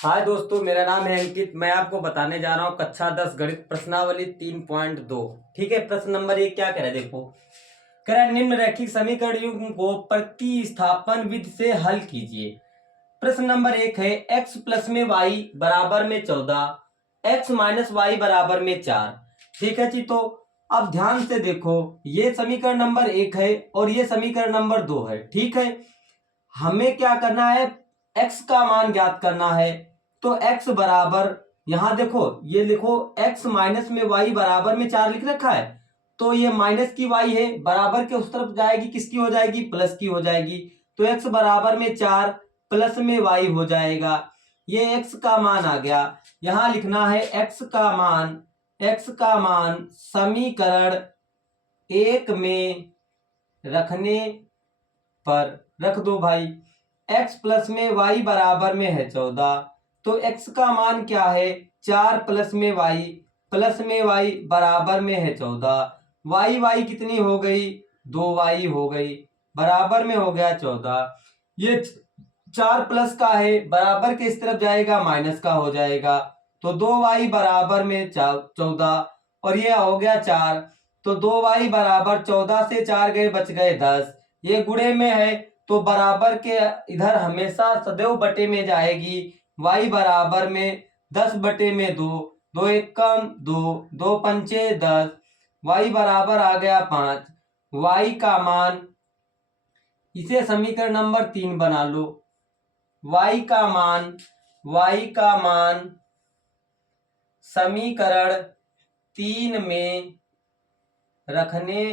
हाय दोस्तों, मेरा नाम है अंकित। मैं आपको बताने जा रहा हूँ कक्षा 10 गणित प्रश्नावली 3.2। ठीक है, प्रश्न नंबर 1 क्या कह रहा है देखो। कह रहा है निम्न रैखिक समीकरण युग्म को प्रतिस्थापन विधि से हल कीजिए। प्रश्न नंबर 1 है x प्लस में y बराबर में 14, x माइनस वाई बराबर में 4। ठीक है जी, तो अब ध्यान से देखो, ये समीकरण नंबर 1 है और ये समीकरण नंबर 2 है। ठीक है, हमें क्या करना है, x का मान ज्ञात करना है। तो x बराबर, यहां देखो ये लिखो x माइनस में y बराबर में 4 लिख रखा है, तो ये माइनस की y है, बराबर के उस तरफ जाएगी, किसकी हो जाएगी, प्लस की हो जाएगी। तो x बराबर में 4 प्लस में y हो जाएगा। ये x का मान आ गया। यहां लिखना है x का मान समीकरण 1 में रखने पर रख दो भाई। x प्लस में y बराबर में है 14, तो x का मान क्या है, 4 प्लस में y बराबर में है 14। y कितनी हो गई, 2y हो गई, बराबर में हो गया 14। ये 4 प्लस का है, बराबर के इस तरफ जाएगा, माइनस का हो जाएगा। तो 2y बराबर में 14 और ये हो गया 4। तो 2y बराबर 14 से 4 गए, बच गए 10। ये गुणे में है तो बराबर के इधर हमेशा सदैव बटे में जाएगी। y बराबर में 10 बटे में 2, 2 एकम 2, 2 पंचे 10, y बराबर आ गया 5। y का मान, इसे समीकरण नंबर 3 बना लो। y का मान समीकरण 3 में रखने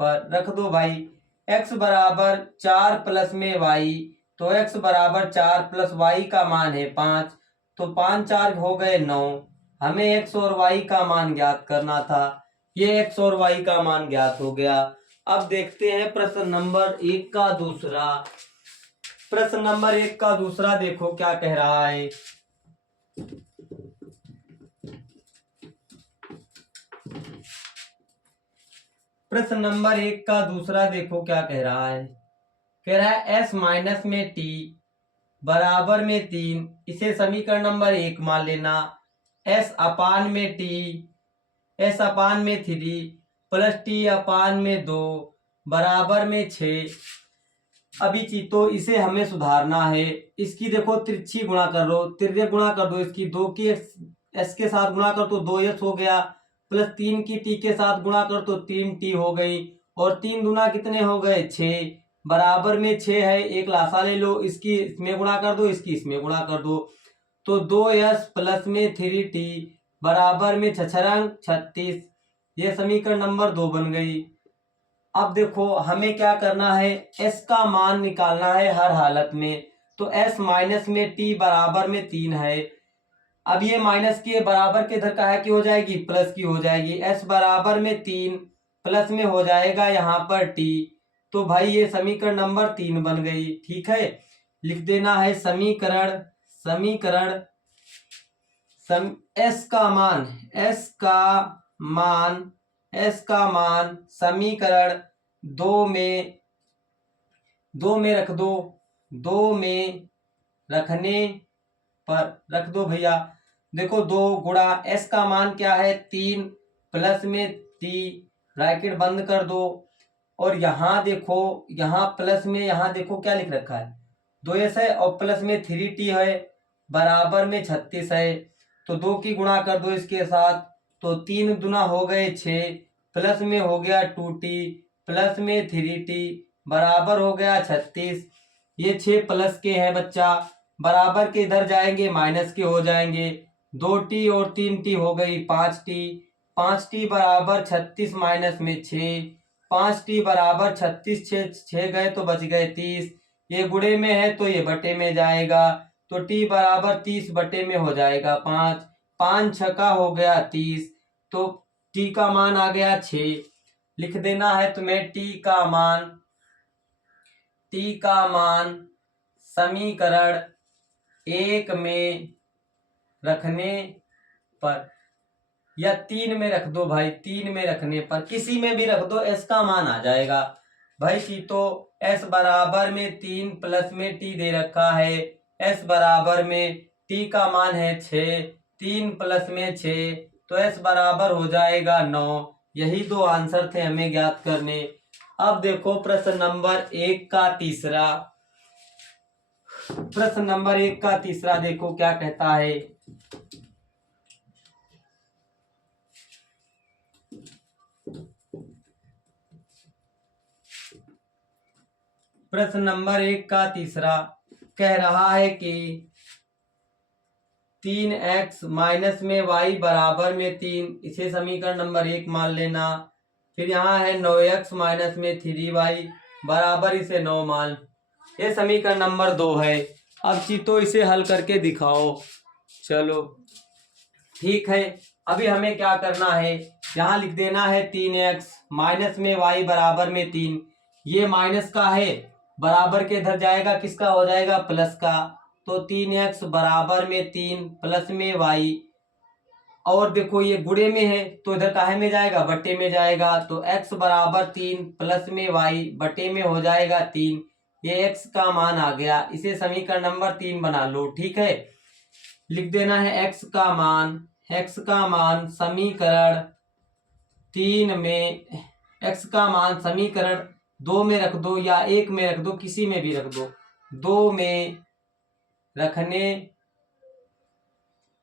पर रख दो भाई। x बराबर 4 प्लस में y, तो x बराबर 4 प्लस y का मान है 5, तो 5 4 हो गए 9। हमें x और y का मान ज्ञात करना था। ये x और y का मान ज्ञात हो गया। अब देखते हैं प्रश्न नंबर 1 का दूसरा। प्रश्न नंबर 1 का दूसरा देखो क्या कह रहा है। प्रश्न नंबर 1 का दूसरा देखो क्या कह रहा है। कह रहा है s माइनस में t बराबर में 3, इसे समीकरण नंबर 1 मान लेना। s अपान में 3 प्लस t अपान में 2 बराबर में 6। अभी तो इसे हमें सुधारना है। इसकी देखो तिरछी गुणा कर लो, तिर्य गुणा कर दो, इसकी 2 की s के साथ गुणा कर तो 2s हो गया, प्लस 3 की t के साथ गुणा कर तो 3t हो गई, और 3 दूना कितने हो गए 6, बराबर में 6 है। एक लासा ले लो, इसकी इसमें गुणा कर दो, इसकी इसमें गुणा कर दो, तो 2s प्लस में 3t बराबर में 36। ये समीकरण नंबर 2 बन गई। अब देखो हमें क्या करना है, s का मान निकालना है हर हालत में। तो s माइनस में t बराबर में 3 है। अब ये माइनस की बराबर के इधर काहे की हो जाएगी, प्लस की हो जाएगी। s बराबर में 3 प्लस में हो जाएगा यहाँ पर t। तो भाई ये समीकरण नंबर 3 बन गई। ठीक है, लिख देना है समीकरण s का मान समीकरण 2 में रख दो, 2 में रखने पर रख दो भैया। देखो 2 गुणा s का मान क्या है 3 प्लस में t, ब्रैकेट बंद कर दो, और यहाँ देखो, यहाँ प्लस में, यहाँ देखो क्या लिख रखा है 2s है, और प्लस में 3t है, बराबर में 36 है। तो 2 की गुणा कर दो इसके साथ, तो 3 दुना हो गए 6, प्लस में हो गया 2t, प्लस में 3t, बराबर हो गया 36। ये 6 प्लस के हैं बच्चा, बराबर के इधर जाएंगे, माइनस के हो जाएंगे। 2t और 3t हो गई 5t, 5t बराबर 36 माइनस में 6, 5t बराबर 36, 6 गए तो बच गए 30। ये गुणे में है तो ये बटे में जाएगा, तो t बराबर 30 बटे में हो जाएगा 5, 5 छका हो गया 30, तो t का मान आ गया 6। लिख देना है तुम्हें t का मान समीकरण 1 में रखने पर, या 3 में रख दो भाई, 3 में रखने पर, किसी में भी रख दो, s का मान आ जाएगा भाई। तो s बराबर में 3 प्लस में t दे रखा है, s बराबर में t का मान है 6, 3 प्लस में 6, तो s बराबर हो जाएगा 9। यही दो आंसर थे हमें ज्ञात करने। अब देखो प्रश्न नंबर 1 का तीसरा। प्रश्न नंबर 1 का तीसरा देखो क्या कहता है। प्रश्न नंबर 1 का तीसरा कह रहा है कि 3x माइनस में y बराबर में 3, इसे समीकरण नंबर 1 मान लेना। फिर यहाँ है 9x माइनस में 3y बराबर इसे 9 मान, ये समीकरण नंबर 2 है। अब चीतो इसे हल करके दिखाओ। चलो ठीक है, अभी हमें क्या करना है, यहाँ लिख देना है 3x माइनस में y बराबर में 3, ये माइनस का है, बराबर के इधर जाएगा, किसका हो जाएगा, प्लस का। तो 3x बराबर में 3 प्लस में y, और देखो ये गुणे में है तो इधर काहे में जाएगा, बट्टे में जाएगा। तो x बराबर 3 प्लस में y बट्टे में हो जाएगा 3, ये x का मान आ गया। इसे समीकरण नंबर 3 बना लो। ठीक है, लिख देना है x का मान समीकरण 3 में, x का मान समीकरण 2 में रख दो या 1 में रख दो, किसी में भी रख दो। 2 में रखने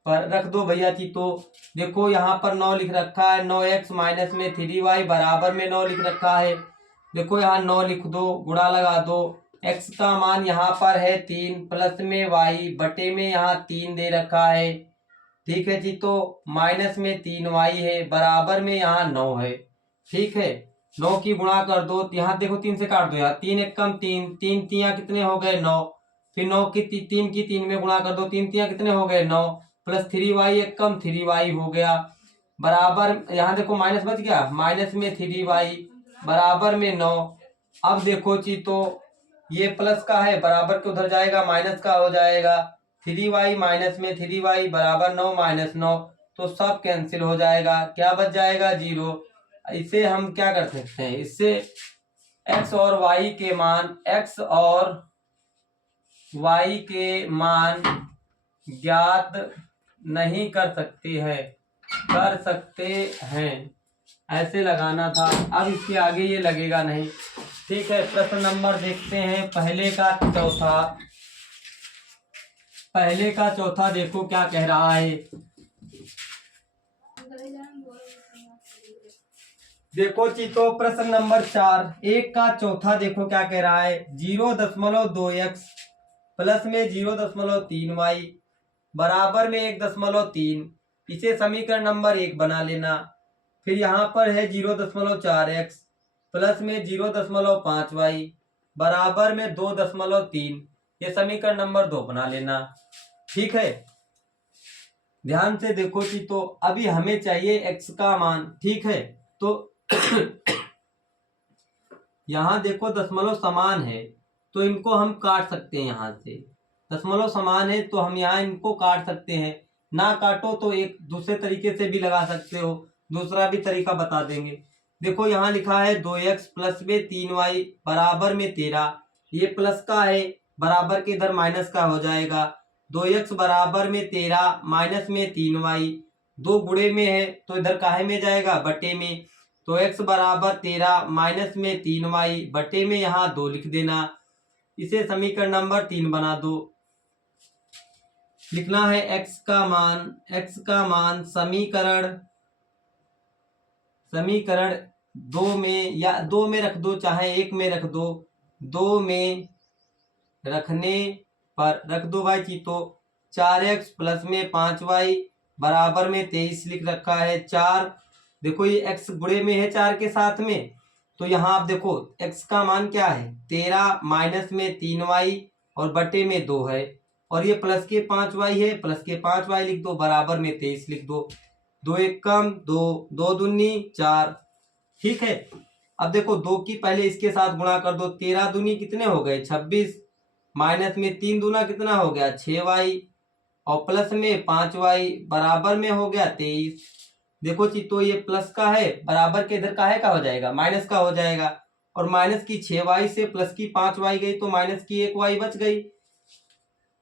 पर रख दो भैया जी। तो देखो यहाँ पर 9 लिख रखा है, 9x माइनस में 3y बराबर में 9 लिख रखा है। देखो यहाँ 9 लिख दो, गुणा लगा दो। x का मान यहाँ पर है 3 प्लस में y बटे में यहाँ 3 दे रखा है। ठीक है जी, तो माइनस में 3y है बराबर में यहाँ 9 है। ठीक है, 9 की गुणा कर दो, यहाँ देखो 3 से काट दो, यार 3 एक कम 3, 3 तिया कितने हो गए 9, फिर 9 की 3 की 3 में गुणा कर दो, 3 तिया कितने हो गए 9, प्लस 3y एक कम 3y हो गया, बराबर यहाँ देखो माइनस बच गया, माइनस में 3y बराबर में 9। अब देखो जी, तो ये प्लस का है, बराबर के उधर जाएगा, माइनस का हो जाएगा। 3y माइनस में 3y बराबर 9 माइनस 9, तो सब कैंसिल हो जाएगा, क्या बच जाएगा, 0। इसे हम क्या कर सकते हैं, इससे x और y के मान ज्ञात नहीं कर सकते हैं, ऐसे लगाना था। अब इसके आगे ये लगेगा नहीं। ठीक है, प्रश्न नंबर देखते हैं पहले का चौथा देखो क्या कह रहा है। देखो चीतो प्रश्न नंबर 4, 1 का चौथा देखो क्या कह रहा है। 0.2x प्लस में 0.3y बराबर में 1.3, इसे समीकरण नंबर 1 बना लेना। फिर यहाँ पर है 0.4x प्लस में 0.5y बराबर में 2.3, ये समीकरण नंबर 2 बना लेना। ठीक है, ध्यान से देखो कि तो अभी हमें चाहिए x का मान। ठीक है, तो यहाँ देखो दशमलव समान है तो इनको हम काट सकते हैं, यहाँ से दशमलव समान है तो हम यहाँ इनको काट सकते हैं। ना काटो तो एक दूसरे तरीके से भी लगा सकते हो, दूसरा भी तरीका बता देंगे। देखो यहाँ लिखा है 2x प्लस में 3y बराबर में 13, ये प्लस का है, बराबर के इधर माइनस का हो जाएगा। 2x बराबर में 13 माइनस में 3y, 2 गुणे में है तो इधर काहे में जाएगा, बटे में। तो x बराबर 13 माइनस में 3y बटे में यहाँ 2 लिख देना। इसे समीकरण नंबर 3 बना दो। लिखना है x का मान समीकरण 2 में, या 2 में रख दो चाहे 1 में रख दो, 2 में रखने पर रख दो भाई जी। तो 4x प्लस में 5y बराबर में 23 लिख रखा है। 4 देखो ये x गुणे में है 4 के साथ में, तो यहाँ आप देखो x का मान क्या है 13 माइनस में 3y और बटे में 2 है, और ये प्लस के 5y है, प्लस के 5y लिख दो, बराबर में 23 लिख दो। 2 एक कम 2, 2 दूनी 4। ठीक है, अब देखो 2 की पहले इसके साथ गुणा कर दो, 13 दूनी कितने हो गए 26, माइनस में 3 दूना कितना हो गया 6y, और प्लस में 5y बराबर में हो गया 23। देखो जी, तो ये प्लस का है, बराबर के इधर का है, का हो जाएगा माइनस का हो जाएगा, और माइनस की 6y से प्लस की 5y गई तो माइनस की 1y बच गई।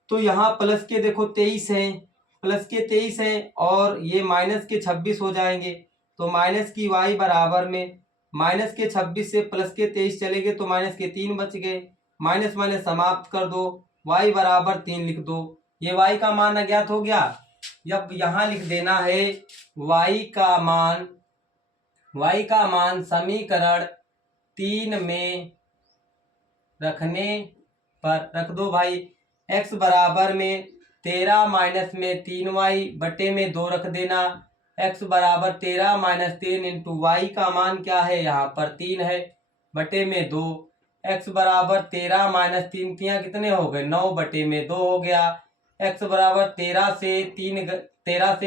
तो यहाँ प्लस के देखो 23 हैं, प्लस के 23 हैं और ये माइनस के 26 हो जाएंगे। तो माइनस की y बराबर में माइनस के 26 से प्लस के 23 चले गए तो माइनस के 3 बच गए। माइनस माइनस समाप्त कर दो, y बराबर 3 लिख दो। ये y का मान अज्ञात हो गया। अब यहाँ लिख देना है y का मान समीकरण 3 में रखने पर रख दो भाई। x बराबर में 13 माइनस में 3y बटे में 2 रख देना। x बराबर 13 माइनस 3 इंटू वाई का मान क्या है, यहाँ पर 3 है, बटे में 2। x बराबर 13 माइनस 3 कितने हो गए, 9 बटे में 2 हो गया। x बराबर 13 से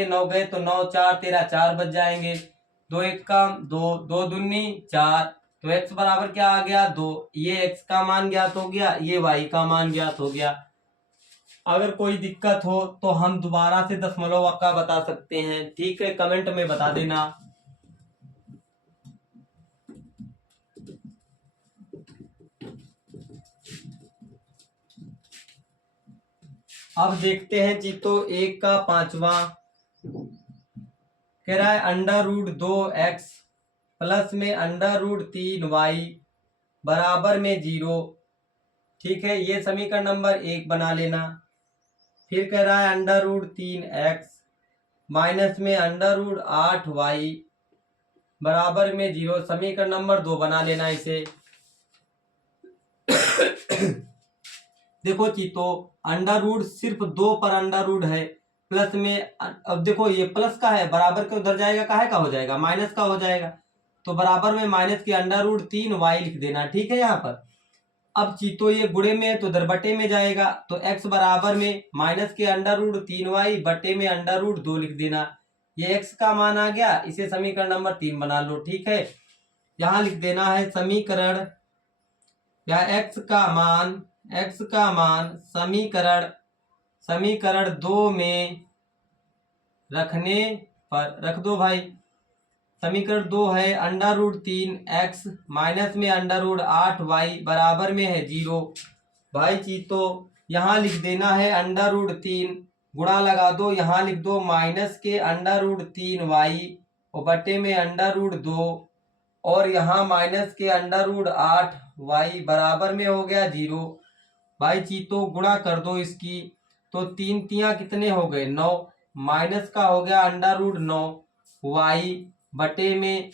9 गए तो 9 4 13 4 बच जाएंगे। 2 1 का 2, 2 दूनी 4, तो x बराबर क्या आ गया 2। ये x का मान ज्ञात हो गया, ये y का मान ज्ञात हो गया। अगर कोई दिक्कत हो तो हम दोबारा से दशमलव का बता सकते हैं, ठीक है, कमेंट में बता देना। अब देखते हैं जी, तो 1 का 5वां कह रहा है अंडर रूट 2x प्लस में अंडर रूट 3y बराबर में 0। ठीक है, ये समीकरण नंबर 1 बना लेना। फिर कह रहा है अंडर रूट 3x माइनस में अंडर रूट 8y बराबर में 0, समीकरण नंबर 2 बना लेना इसे। देखो जी, तो अंडर रूट सिर्फ 2 पर अंडर रूट है, प्लस में अब देखो ये प्लस का है, बराबर के उधर जाएगा, काहे का हो जाएगा, माइनस का हो जाएगा। तो बराबर में माइनस के अंडर रूट 3y लिख देना, ठीक है। यहाँ पर अब चीतो ये गुणे में है तो इधर बटे में जाएगा, तो x बराबर में माइनस के अंडर रूट 3y बटे में अंडर रूट 2 लिख देना। ये x का मान आ गया, इसे समीकरण नंबर 3 बना लो, ठीक है। यहाँ लिख देना है समीकरण या x का मान समीकरण 2 में रखने पर रख दो भाई। समीकरण 2 है अंडर रूट 3x माइनस में अंडर रूट 8y बराबर में है 0। भाई चीतो यहाँ लिख देना है अंडर रूट 3, गुणा लगा दो, यहाँ लिख दो माइनस के अंडर रूट 3y और बटे में अंडर रूट 2 और यहाँ माइनस के अंडर रूट 8y बराबर में हो गया 0। भाई चीतो गुणा कर दो इसकी, तो 3 तिया कितने हो गए 9, माइनस का हो गया अंडर रूट 9y बटे में,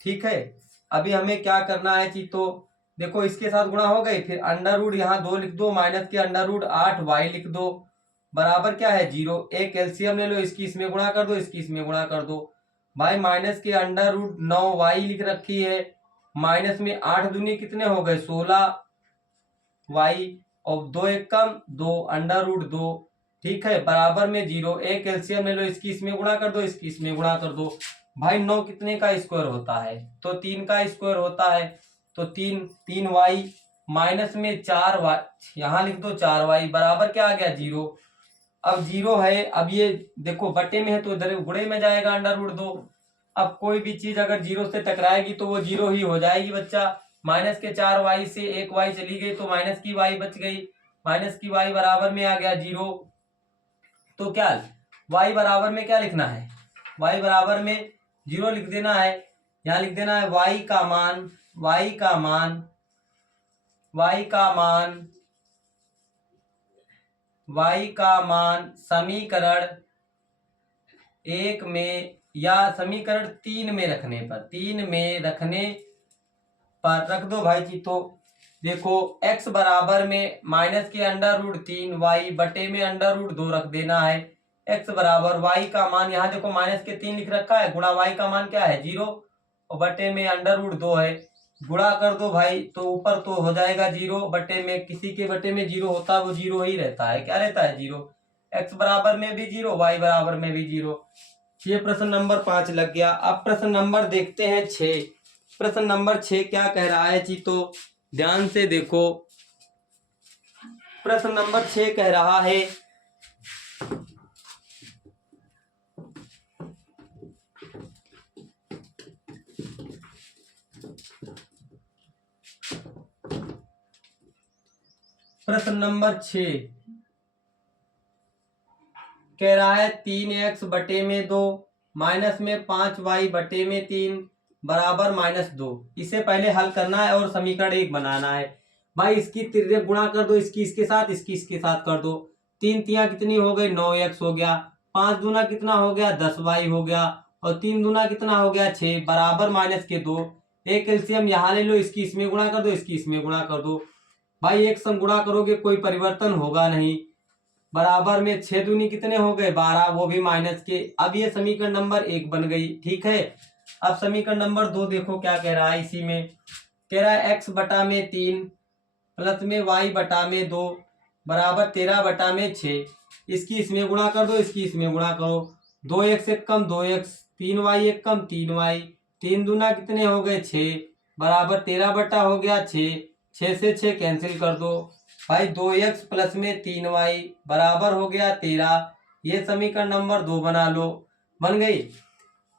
ठीक है। अभी हमें क्या करना है चीतो, देखो इसके साथ गुणा हो गई, फिर अंडर रूट यहाँ 2 लिख दो, माइनस के अंडर रूट 8y लिख दो, बराबर क्या है 0। एक एलसीएम ले लो, इसकी इसमें गुणा कर दो, इसकी इसमें गुणा कर दो। भाई माइनस के अंडर रूट 9y लिख रखी है, माइनस में 8 दूनी कितने हो गए 16y और 2 1 कम 2 अंडर रूट 2, ठीक है, बराबर में 0। एक एलसीएम ले लो, इसकी इसमें गुणा कर दो, इसकी इसमें गुणा कर दो। भाई 9 कितने का स्क्वायर होता है, तो 3 का स्क्वायर होता है, तो 3y माइनस में 4y, यहाँ लिख दो 4y बराबर क्या आ गया 0। अब 0 है, अब ये देखो बटे में है तो इधर गुणे में जाएगा अंडर रूट 2। अब कोई भी चीज अगर 0 से टकराएगी तो वो 0 ही हो जाएगी बच्चा। माइनस के 4y से 1y चली गई तो माइनस की y बच गई, माइनस की y बराबर में आ गया 0। तो क्या y बराबर में क्या लिखना है, y बराबर में 0 लिख देना है। यहाँ लिख देना है y का मान समीकरण 1 में या समीकरण 3 में रखने पर रख दो भाई जी। तो देखो x बराबर में माइनस के अंडर रूट 3y बटे में अंडर रूट 2 रख देना है। x बराबर y का मान, यहाँ देखो माइनस के 3 लिख रखा है, गुणा y का मान क्या है 0 और बटे में अंडर रूट 2 है, गुणा कर दो भाई, तो ऊपर तो हो जाएगा 0, बटे में किसी के बटे में 0 होता है वो 0 ही रहता है, क्या रहता है 0। x बराबर में भी 0, y बराबर में भी 0। ये प्रश्न नंबर 5 लग गया। अब प्रश्न नंबर देखते हैं 6। प्रश्न नंबर 6 क्या कह रहा है जी, तो ध्यान से देखो। प्रश्न नंबर 6 कह रहा है प्रश्न नंबर 6 कह रहा है 3x बटे में 2 माइनस में 5y बटे में 3 बराबर -2। इसे पहले हल करना है और समीकरण 1 बनाना है। भाई इसकी तिर्यक गुणा कर दो, इसकी इसके साथ, इसकी इसके साथ कर दो। 3 तिया कितनी हो गई 9x हो गया, 5 दूना कितना हो गया 10y हो गया, और 3 दूना कितना हो गया 6 बराबर -2। एक एलसीएम यहाँ ले लो, इसकी इसमें गुणा कर दो, इसकी इसमें गुणा कर दो। भाई एक संग गुणा करोगे कोई परिवर्तन होगा नहीं। बराबर में 6 दूनी कितने हो गए 12, वो भी माइनस के। अब ये समीकरण नंबर 1 बन गई। ठीक है, अब समीकरण नंबर 2 देखो क्या कह रहा है। इसी में कह रहा है x बटा में 3 प्लस में y बटा में 2 बराबर 13 बटा में 6। इसकी इसमें गुणा कर दो, इसकी इसमें गुणा करो। 2x एक कम 2x, 3y एक कम 3y, 3 दूना कितने हो गए 6 बराबर 13 बटा हो गया 6। 6 से 6 कैंसिल कर दो। भाई 2x प्लस में 3y बराबर हो गया 13। ये समीकरण नंबर 2 बना लो, बन गई।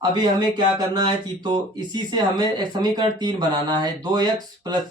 अभी हमें क्या करना है कि तो इसी से हमें समीकरण 3 बनाना है। 2x plus